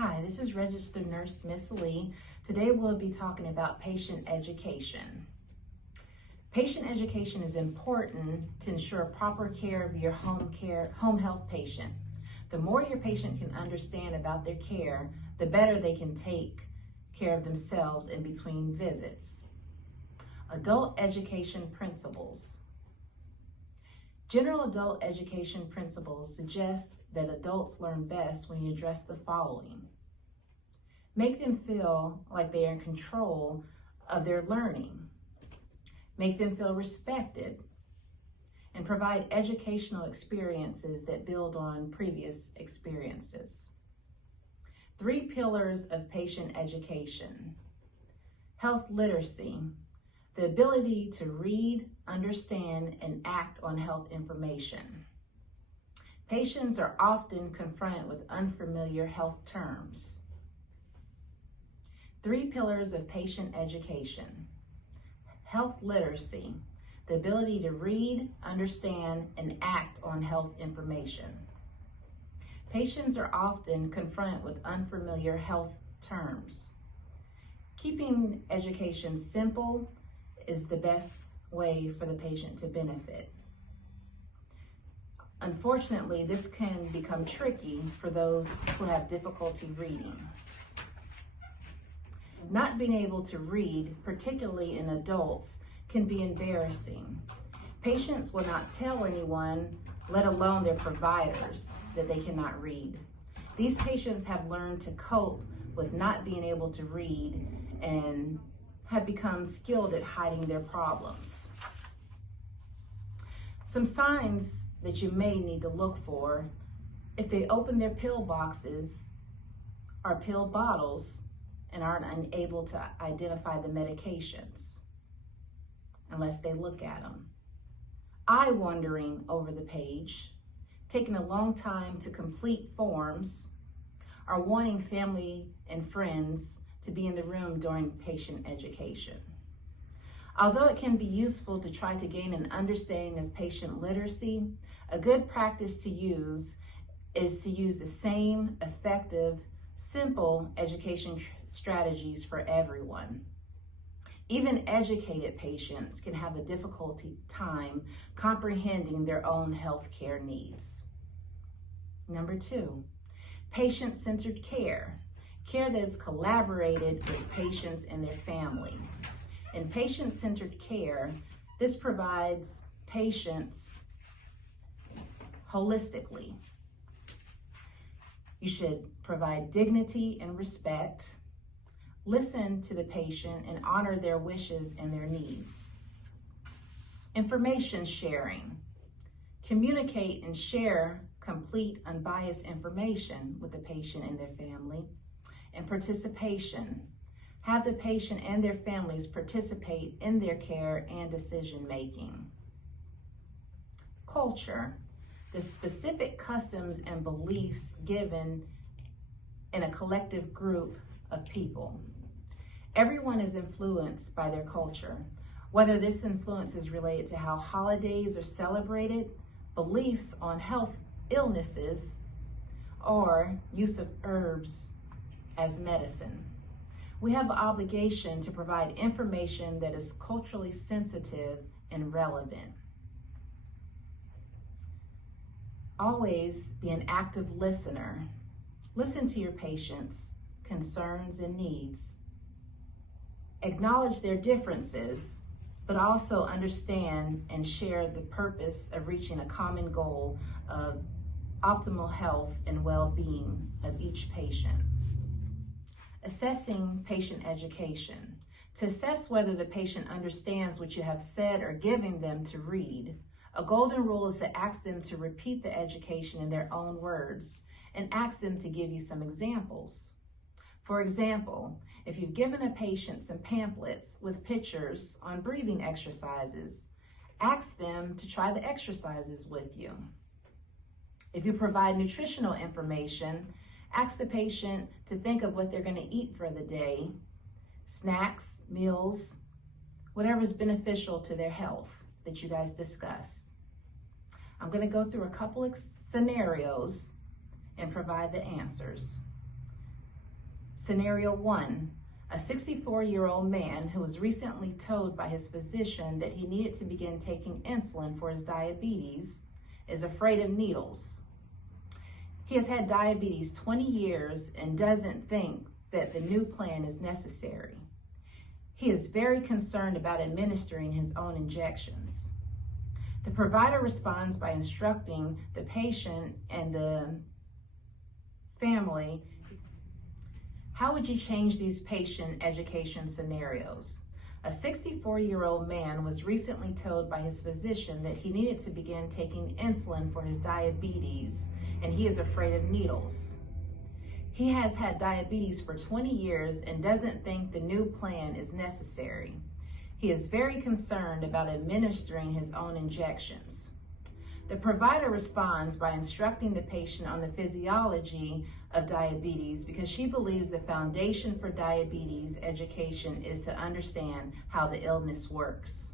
Hi, this is Registered Nurse Miss Lee. Today we'll be talking about patient education. Patient education is important to ensure proper care of your home health patient. The more your patient can understand about their care, the better they can take care of themselves in between visits. Adult education principles. General adult education principles suggest that adults learn best when you address the following. Make them feel like they are in control of their learning. Make them feel respected. And provide educational experiences that build on previous experiences. 3 pillars of patient education. Health literacy. The ability to read, understand, and act on health information. Patients are often confronted with unfamiliar health terms. 3 pillars of patient education. Health literacy, the ability to read, understand, and act on health information. Patients are often confronted with unfamiliar health terms. Keeping education simple is the best way for the patient to benefit. Unfortunately, this can become tricky for those who have difficulty reading. Not being able to read, particularly in adults, can be embarrassing. Patients will not tell anyone, let alone their providers, that they cannot read. These patients have learned to cope with not being able to read and have become skilled at hiding their problems. Some signs that you may need to look for: if they open their pill boxes or pill bottles and aren't unable to identify the medications unless they look at them. Eye wandering over the page, taking a long time to complete forms, or wanting family and friends to be in the room during patient education. Although it can be useful to try to gain an understanding of patient literacy, a good practice to use is to use the same effective, simple education strategies for everyone. Even educated patients can have a difficult time comprehending their own healthcare needs. Number 2, patient-centered care. Care that is collaborated with patients and their family. In patient-centered care, this provides patients holistically. You should provide dignity and respect, listen to the patient, and honor their wishes and their needs. Information sharing. Communicate and share complete, unbiased information with the patient and their family. And participation. Have the patient and their families participate in their care and decision making. Culture. The specific customs and beliefs given in a collective group of people. Everyone is influenced by their culture, whether this influence is related to how holidays are celebrated, beliefs on health illnesses, or use of herbs as medicine. We have an obligation to provide information that is culturally sensitive and relevant. Always be an active listener. Listen to your patients' concerns and needs. Acknowledge their differences, but also understand and share the purpose of reaching a common goal of optimal health and well-being of each patient. Assessing patient education. To assess whether the patient understands what you have said or giving them to read, a golden rule is to ask them to repeat the education in their own words and ask them to give you some examples. For example, if you've given a patient some pamphlets with pictures on breathing exercises, ask them to try the exercises with you. If you provide nutritional information, ask the patient to think of what they're going to eat for the day, snacks, meals, whatever is beneficial to their health that you guys discuss. I'm going to go through a couple of scenarios and provide the answers. Scenario 1, a 64-year-old man who was recently told by his physician that he needed to begin taking insulin for his diabetes is afraid of needles. He has had diabetes 20 years and doesn't think that the new plan is necessary. He is very concerned about administering his own injections. The provider responds by instructing the patient and the family. How would you change these patient education scenarios? A 64-year-old man was recently told by his physician that he needed to begin taking insulin for his diabetes, and he is afraid of needles. He has had diabetes for 20 years and doesn't think the new plan is necessary. He is very concerned about administering his own injections. The provider responds by instructing the patient on the physiology of diabetes because she believes the foundation for diabetes education is to understand how the illness works.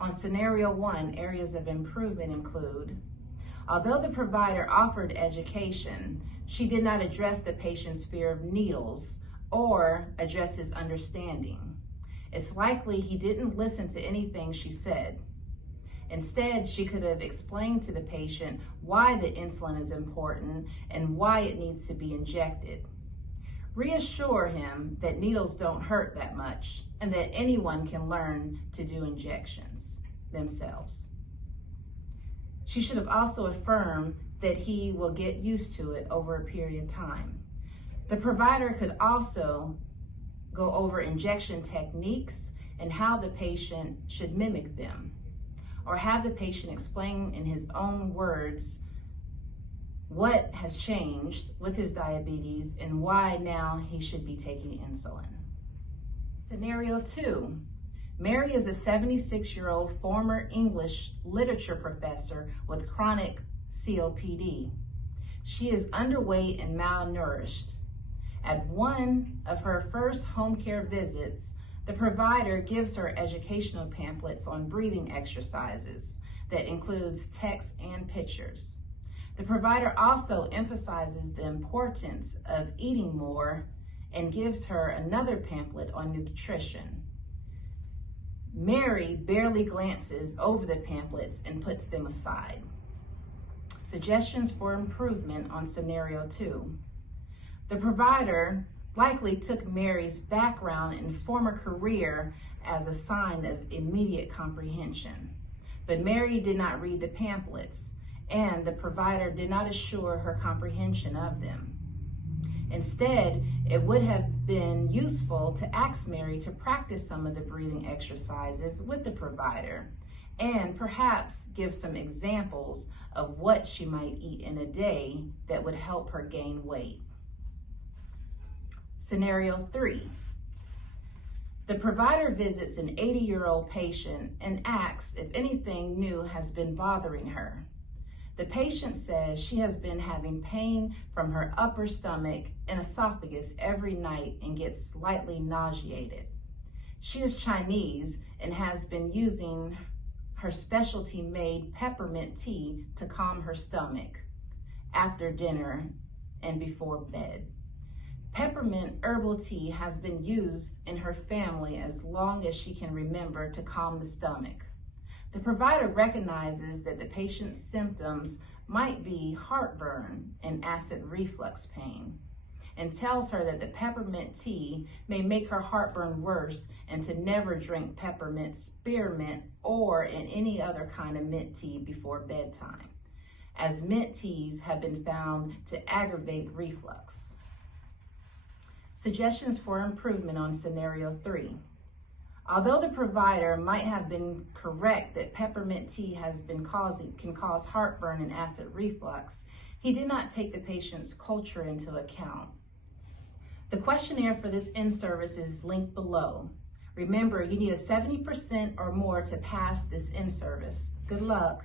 On scenario 1, areas of improvement include, although the provider offered education, she did not address the patient's fear of needles or address his understanding. It's likely he didn't listen to anything she said. Instead, she could have explained to the patient why the insulin is important and why it needs to be injected. Reassure him that needles don't hurt that much and that anyone can learn to do injections themselves. She should have also affirmed that he will get used to it over a period of time. The provider could also go over injection techniques and how the patient should mimic them, or have the patient explain in his own words what has changed with his diabetes and why now he should be taking insulin. Scenario 2. Mary is a 76-year-old former English literature professor with chronic COPD. She is underweight and malnourished. At one of her first home care visits, the provider gives her educational pamphlets on breathing exercises that includes text and pictures. The provider also emphasizes the importance of eating more and gives her another pamphlet on nutrition. Mary barely glances over the pamphlets and puts them aside. Suggestions for improvement on scenario 2. The provider likely took Mary's background and former career as a sign of immediate comprehension. But Mary did not read the pamphlets, and the provider did not assure her comprehension of them. Instead, it would have been useful to ask Mary to practice some of the breathing exercises with the provider, and perhaps give some examples of what she might eat in a day that would help her gain weight. Scenario 3. The provider visits an 80-year-old patient and asks if anything new has been bothering her. The patient says she has been having pain from her upper stomach and esophagus every night and gets slightly nauseated. She is Chinese and has been using her specialty-made peppermint tea to calm her stomach after dinner and before bed. Peppermint herbal tea has been used in her family as long as she can remember to calm the stomach. The provider recognizes that the patient's symptoms might be heartburn and acid reflux pain, and tells her that the peppermint tea may make her heartburn worse and to never drink peppermint, spearmint, or in any other kind of mint tea before bedtime, as mint teas have been found to aggravate reflux. Suggestions for improvement on scenario 3. Although the provider might have been correct that peppermint tea can cause heartburn and acid reflux, he did not take the patient's culture into account. The questionnaire for this in-service is linked below. Remember, you need a 70% or more to pass this in-service. Good luck.